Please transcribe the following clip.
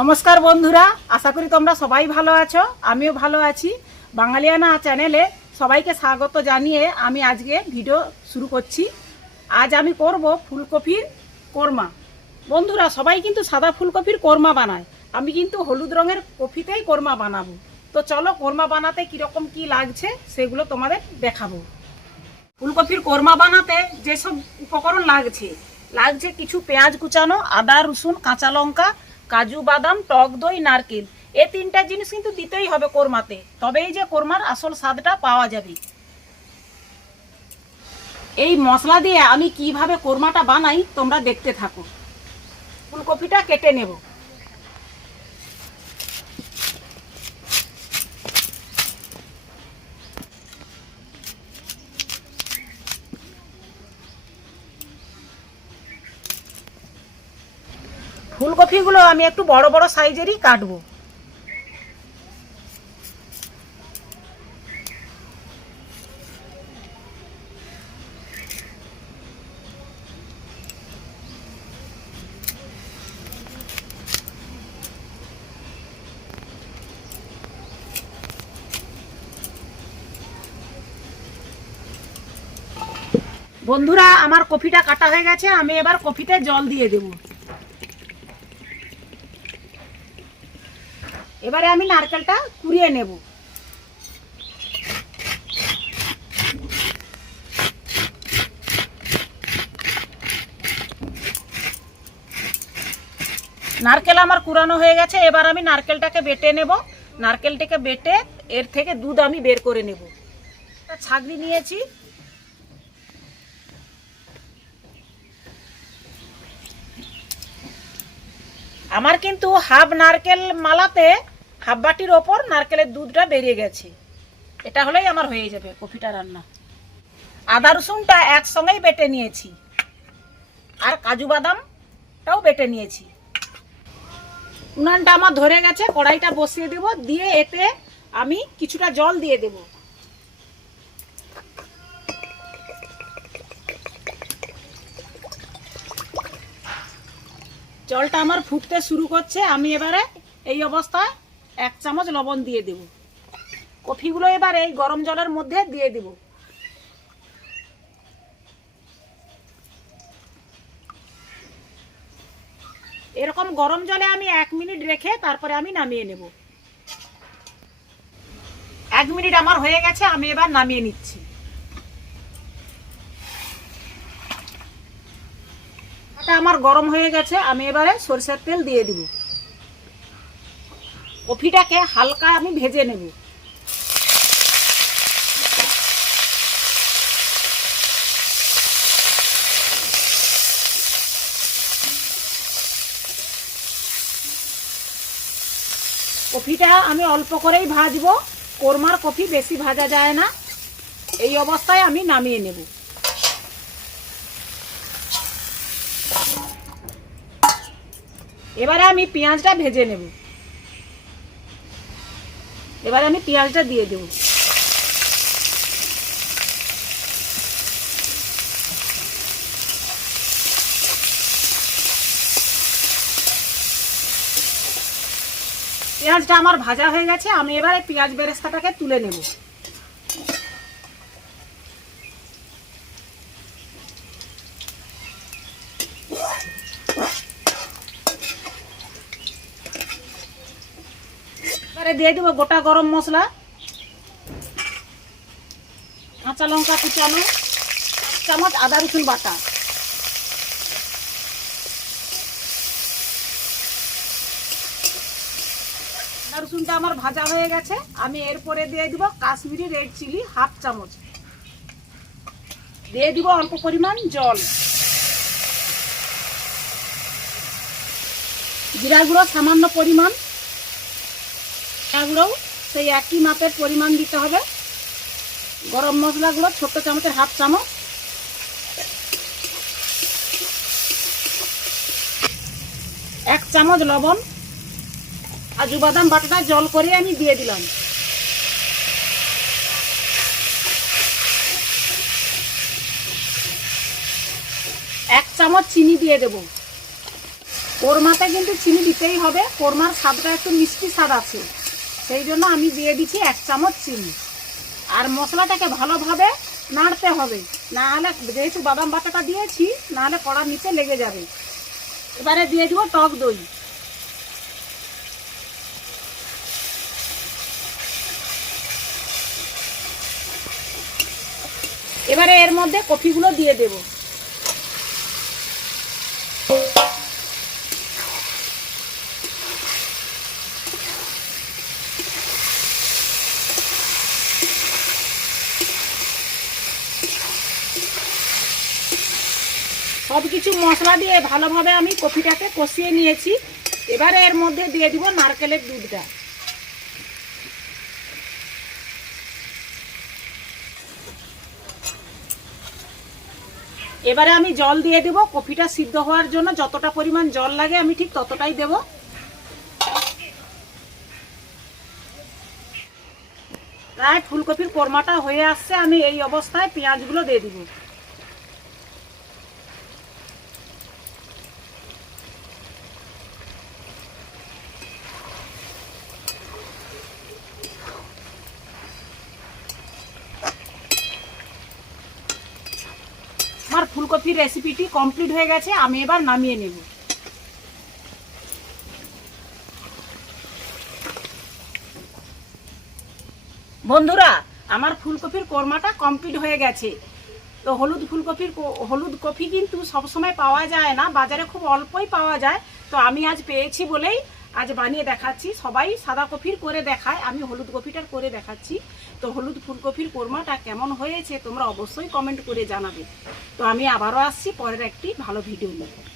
নমস্কার বন্ধুরা, আশা করি তোমরা সবাই ভালো আছো। আমিও ভালো আছি। বাঙালিয়ানা চ্যানেলে সবাইকে স্বাগত জানিয়ে আমি আজকে ভিডিও শুরু করছি। আজ আমি করব ফুলকপির কোরমা। বন্ধুরা, সবাই কিন্তু সাদা ফুলকপির কোরমা বানায়, আমি কিন্তু হলুদ রঙের কপিতেই কোরমা বানাবো। তো চলো কোরমা বানাতে কীরকম কি লাগছে সেগুলো তোমাদের দেখাবো। ফুলকপির কোরমা বানাতে যেসব উপকরণ লাগছে কিছু পেঁয়াজ কুচানো, আদা রসুন কাঁচা লঙ্কা, কাজু বাদাম, টক দই, নারকেল। এই তিনটা জিনিস কিন্তু দিতেই হবে কোরমাতে, তবেই যে কোরমার আসল স্বাদটা পাওয়া যাবে। এই মশলা দিয়ে আমি কিভাবে কোরমাটা বানাই তোমরা দেখতে থাকো। ফুলকপিটা কেটে নেব। ফুলকপিগুলো আমি একটু বড় বড় সাইজেরই কাটবো। বন্ধুরা, আমার কপিটা কাটা হয়ে গেছে। আমি এবার কপিতে জল দিয়ে দেব। এবারে আমি নারকেলটা কুড়িয়ে নেব। নারকেল আমার কুড়ানো হয়ে গেছে। এবার আমি নারকেলটাকে বেটে নেব। নারকেলটাকে বেটে এর থেকে দুধ আমি বের করে নেব। ছাঁকনি নিয়েছি। আমার কিন্তু হাফ নারকেল মালাতে হাফ বাটির ওপর নারকেলের দুধটা বেরিয়ে গেছে। এটা হলেই আমার হয়ে যাবে কপিটা রান্না। আদা রসুনটা একসঙ্গেই বেটে নিয়েছি, আর কাজু বাদামটাও বেটে নিয়েছি। উনানটা আমার ধরে গেছে, কড়াইটা বসিয়ে দেব। দিয়ে এতে আমি কিছুটা জল দিয়ে দেব। জলটা আমার ফুটতে শুরু করছে। আমি এবারে এই অবস্থায় 1 চামচ লবণ দিয়ে দেব। কপিগুলো এবার এই গরম জলের মধ্যে দিয়ে দেব। এরকম গরম জলে আমি 1 মিনিট রেখে তারপরে আমি নামিয়ে নেব। 1 মিনিট আমার হয়ে গেছে, আমি এবার নামিয়ে নিচ্ছি। এটা আমার গরম হয়ে গেছে। আমি এবারে সরষের তেল দিয়ে দিব। কপিটাকে হালকা আমি ভেজে নেব। কপিটা আমি অল্প করেই ভাজবো। কোরমার কপি বেশি ভাজা যায় না। এই অবস্থায় আমি নামিয়ে নেব। এবারে আমি পেঁয়াজটা ভেজে নেব। এবারে আমি পেঁয়াজটা দিয়ে দেব। পেঁয়াজটা আমার ভাজা হয়ে গেছে। আমি এবারে পেঁয়াজ বেরেস্তাটাকে তুলে নেব। এবারে দিয়ে দেবো গোটা গরম মশলা, কাঁচা লঙ্কা কুচানো, 1 চামচ আদা রসুন বাটা। আদা রসুনটা আমার ভাজা হয়ে গেছে। আমি এরপরে দিয়ে দিব কাশ্মীরি রেড চিলি 1/2 চামচ। দিয়ে দিব অল্প পরিমাণ জল। জিরা গুঁড়ো সামান্য পরিমাণ, জিরা গুঁড়োও সেই একই মাপের পরিমাণ দিতে হবে। গরম মশলা গুঁড়ো ছোট্ট চামচের 1/2 চামচ। এক চামচ লবণ। কাজু বাদাম বাটাটা জল করে আমি দিয়ে দিলাম। এক চামচ চিনি দিয়ে দেব। কোরমাতে কিন্তু চিনি দিতেই হবে, কোরমার স্বাদটা একটু মিষ্টি স্বাদ আছে, সেই জন্য আমি দিয়ে দিচ্ছি 1 চামচ চিনি। আর মশলাটাকে ভালোভাবে নাড়তে হবে, না হলে যেহেতু বাদাম বাটাটা দিয়েছি, না হলে কড়ার নিচে লেগে যাবে। এবারে দিয়ে দিব টক দই। এবারে এর মধ্যে কফিগুলো দিয়ে দেব। সব কিছু মশলা দিয়ে ভালোভাবে আমি কফিটাকে কষিয়ে নিয়েছি। এবারে এর মধ্যে দিয়ে দিব নারকেলের দুধটা। এবারে আমি জল দিয়ে দেব, কফিটা সিদ্ধ হওয়ার জন্য যতটা পরিমাণ জল লাগে আমি ঠিক ততটাই দেব। প্রায় ফুলকপির কোরমাটা হয়ে আসছে, আমি এই অবস্থায় পেঁয়াজগুলো দিয়ে দিব। আমার ফুলকপির রেসিপিটি কমপ্লিট হয়ে গেছে, আমি এবার নামিয়ে নেব। বন্ধুরা, আমার ফুলকপির কোরমাটা কমপ্লিট হয়ে গেছে। তো হলুদ কফি কিন্তু সবসময় পাওয়া যায় না, বাজারে খুব অল্পই পাওয়া যায়। তো আমি আজ পেয়েছি বলেই আজ বানিয়ে দেখাচ্ছি। সবাই সাদা কফির করে দেখায়, আমি হলুদ কফিটার করে দেখাচ্ছি। তো হলুদ ফুলকপির কোরমাটা কেমন হয়েছে তোমরা অবশ্যই কমেন্ট করে জানাবে। তো আমি আবারও আসছি পরের একটি ভালো ভিডিও নিয়ে।